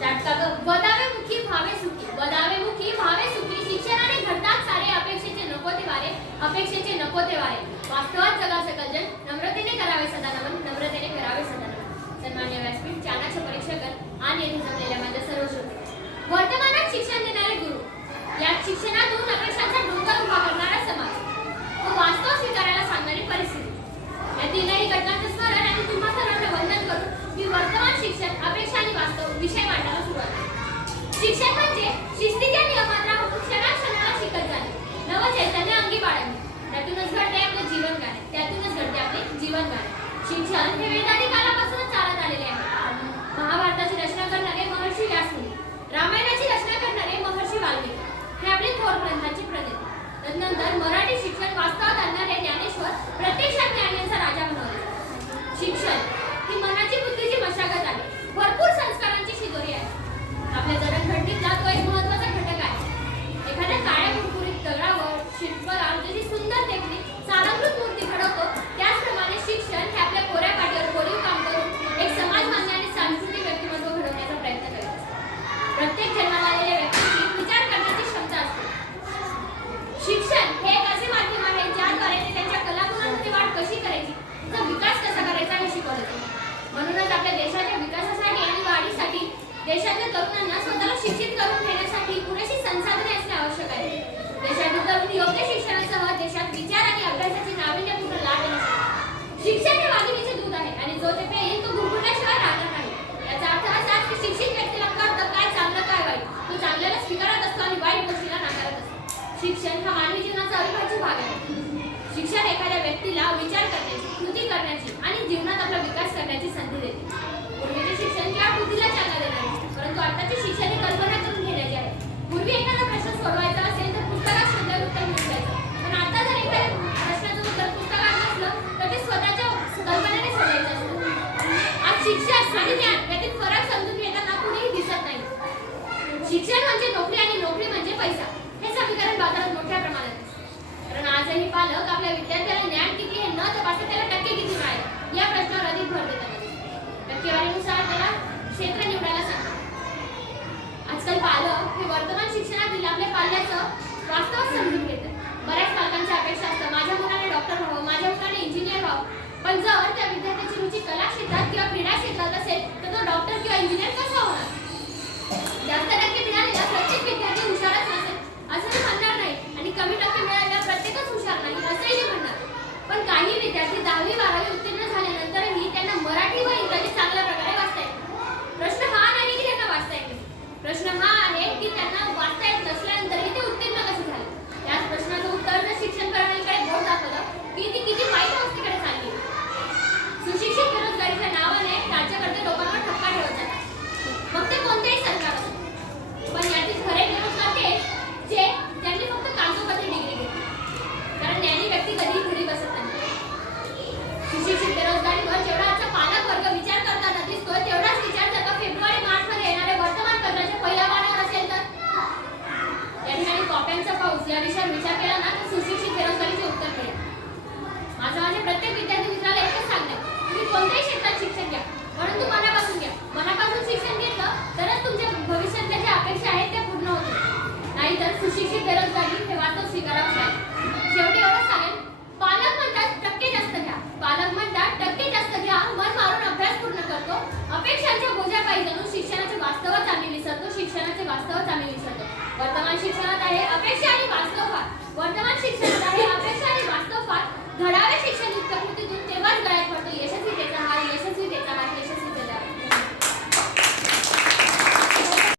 वदावेमुखी भावे सुखी, वदावेमुखी भावे सुखी. शिक्षणाने घडतात सारे अपेक्षेचे नको ते वारे, अपेक्षेचे नको ते वारे. वास्तवात जगा सकलजन, नम्रतेने करावे सदा नमन, नम्रतेने करावे सदा नमन. सन्मान्य व्यासपीठ, चानाचे परीक्षकगण आणि येथे जमलेल्या माझ्या सर्व श्रोते. वर्तमानात शिक्षण देणारे गुरु, या शिक्षणातून अपेक्षांचा डोंगर उभा करणारा समाज व वास्तव स्वीकारायला सांगणारी परिस्थिती. या तीनही घटनांचे स्मरण आणि तुम्हा सर्वांना वंदन करून मी वर्तमान शिक्षण, अपेक्षा आणि वास्तव विषय मांडायला सुरुवात करते. शिक्षण म्हणजे शिस्तीच्या नियमात राहून क्षणाक्षणाला शिकत जाणे, नव चैतन्य अंगी बाळगणे. त्यातूनच घडते आपले जीवन गाणे, त्यातूनच घडते आपले जीवन गाणे. शिक्षण हे वेदांनी कालापासूनच चालत आलेले आहे. महाभारताची रचना करणारे महर्षी व्यासमुनी, रामायणाची रचना करणारे महर्षी वाल्मिकी हे आपले थोर ग्रंथांचे प्रणेते. तदनंतर मराठी शिक्षण वास्तवात आणणारे ज्ञानेश्वर प्रत्यक्षात ज्ञान यांचा राजा बनवले. शिक्षण ही मनाची बुद्धीची मशागत आहे, भरपूर संस्कारांची शिदोरी आहे. आपल्या जडणघडणीतला तो एक महत्त्वाचा घटक आहे. एखाद्या काळ्या कुरकुरीत दगडावर शिल्पकार जशी सुंदर देखणी सालंकृत मूर्ती घडवतो, त्याचप्रमाणे शिक्षण हे आपल्या कोऱ्या पाटीवर कोरीव काम करून एक समाजमान्य आणि सांस्कृतिक व्यक्तिमत्व घडवण्याचा प्रयत्न करत असते. प्रत्येक जन्माला आलेल्या व्यक्तीची विचार करण्याची क्षमता असते. शिक्षण हे एक असे माध्यम आहे ज्याद्वारे ते त्यांच्या कलागुणांमध्ये वाढ कशी करायची, त्याचा विकास कसा करायचा हे शिकवले. म्हणूनच आपल्या देशाच्या विकासासाठी आणि वाढीसाठी देशातल्या तरुणांना स्वतःला शिक्षित करून घेण्यासाठी पुरेशी संसाधने असणे आवश्यक आहे. देशातील तरुण योग्य शिक्षणासह देशात विचार आणि अभ्यासाची नाविन्यपूर्ण लाभ घेण्यासाठी. शिक्षण हे वाघिणीचे दूध आहे आणि जो ते पेईल तो गुरगुरल्याशिवाय राहणार नाही. याचा अर्थ असाच की शिक्षित व्यक्तीला कळतं काय चांगलं काय वाईट, तो चांगल्याला स्वीकारत असतो आणि वाईट गोष्टीला नाकारत असतो. शिक्षण हा मानवी जीवनाचा अविभाज्य भाग आहे. शिक्षण एखाद्या व्यक्तीला विचार करण्याची, कृती करण्याची आणि जीवनात आपला विकास करण्याची संधी देते. पूर्वीचे शिक्षण केवळ बुद्धीला चालना देणारे, परंतु आताचे शिक्षण ही कल्पना करून घेण्याचे आहे. पूर्वी एखादा प्रश्न सोडवायचा असेल तर पुस्तकात शोधलेलं उत्तर मिळून जायचं, पण आता जर एखाद्या प्रश्नाचं उत्तर पुस्तकात नसलं तर ते स्वतःच्या कल्पनेने शोधायचं असतं. आज शिक्षण आणि ज्ञान यातील फरक समजून घेताना कुणीही दिसत नाही. शिक्षण म्हणजे नोकरी आणि नोकरी म्हणजे पैसा, हे समीकरण बाजारात मोठ्या प्रमाणात असते. कारण आजही पालक आपल्या विद्यार्थ्याला ज्ञान किती हे न तपासता त्याला टक्के किती मिळाले या प्रश्नावर अधिक भर देतात. टक्केवारीनुसार त्याला क्षेत्र निवडायला सांगतात. आजकाल पालक हे वर्तमान शिक्षणातील आपल्या पाल्याचं वास्तव समजून घेतात. बऱ्याच पालकांच्या अपेक्षा असतात, माझ्या मुलाने डॉक्टर व्हावं, माझ्या मुलाने इंजिनियर व्हावं. पण जर त्या विद्यार्थ्याची रुची कला क्षेत्रात किंवा क्रीडा क्षेत्रात असेल तर तो डॉक्टर किंवा इंजिनियर कसा होणार? जास्त टक्के मिळालेला प्रत्येक विद्यार्थी हुशारच नसेल असं मी म्हणणार नाही, आणि कमी टक्के मिळालेला प्रत्येकच हुशार नाही असंही म्हणणार. पण काही विद्यार्थी 10वी 12वी उत्तीर्ण झाल्यानंतरही त्यांना मराठी व इंग्रजी चांगल्या प्रकारे वाचता येते. प्रश्न हा नाही की त्यांना वाचता येते, प्रश्न हा आहे की त्यांना वाचता येत नसल्यानंतरही ते उत्तीर्ण कसे झाले. त्याच प्रश्नाचं उत्तर जर शिक्षण करण्याकडे बोट दाखवलं की ती किती वाईट अवस्थेकडे चालली. सुशिक्षित बेरोजगारीच्या नावाने राज्यकर्ते लोकांवर ठपका ठेवत जातात, मग ते कोणतेही सरकार असो. पण यातील खरे बेरोजगार ते जे ज्यांनी फक्त कागदोपत्री डिग्री घेतली, कारण ज्ञानी व्यक्ती कधीही घरी बसत नाही. सुशिक्षित बेरोजगारीवर जेवढा आजचा पालक वर्ग विचार करताना दिसतोय, तेवढाच विचार जर का फेब्रुवारी-मार्च मध्ये येणाऱ्या वर्तमानपत्राच्या पहिल्या पानावर असेल तर. या ठिकाणी कॉप्यांचा पाऊस या विषयावर विचार केला ना तर सुशिक्षित बेरोजगारीचे उत्तर मिळेल. माझ्या प्रत्येक विद्यार्थी मित्राला एकच सांगणे, तुम्ही कोणत्याही क्षेत्रात शिक्षण घ्या, परंतु मनापासून घ्या. मनापासून शिक्षण घेतलं तरच तुमच्या भविष्यातल्या ज्या अपेक्षा आहेत त्या पूर्ण होतील. नाहीतर सुशिक्षित बेरोजगारी हे वास्तव स्वीकारावंच लागेल. शेवटी एवढंच सांगेल, पालक म्हणतात टक्के जास्त घ्या, पालक म्हणतात टक्के जास्त घ्या, मन मारून अभ्यास पूर्ण करतो. अपेक्षांच्या बोजापायी जणू शिक्षणाचे वास्तवच आम्ही विसरतो, शिक्षणाचे वास्तवच आम्ही विसरतो. वर्तमान शिक्षणात आहे अपेक्षा आणि वास्तव. वर्तमान शिक्षणात आहे अपेक्षा